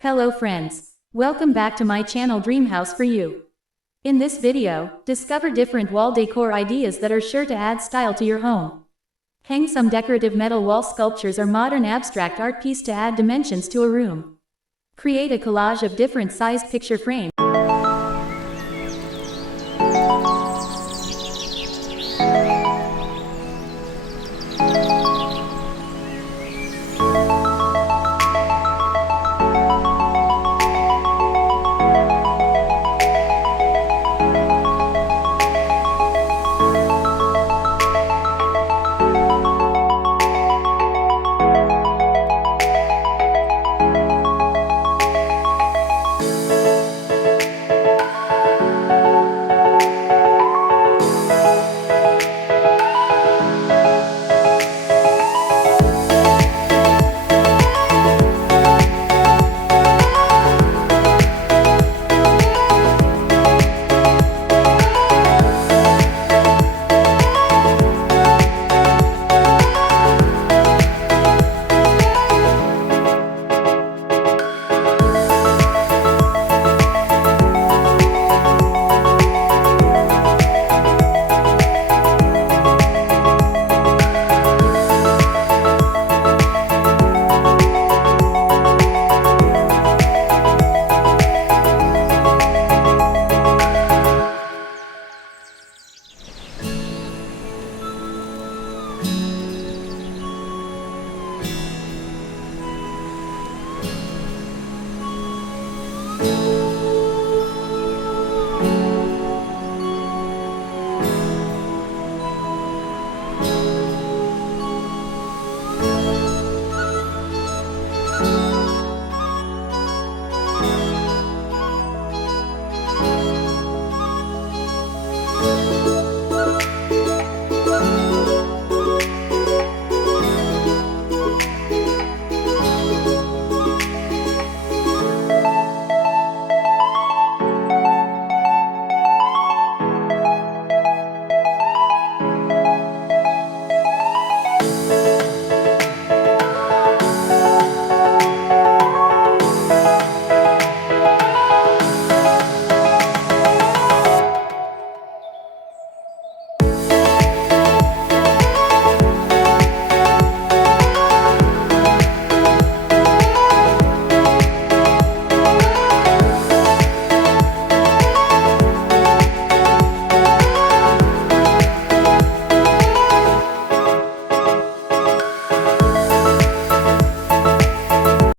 Hello friends. Welcome back to my channel Dream House for You. In this video, discover different wall decor ideas that are sure to add style to your home. Hang some decorative metal wall sculptures or modern abstract art piece to add dimensions to a room. Create a collage of different sized picture frames.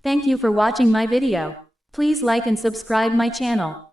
Thank you for watching my video. Please like and subscribe my channel.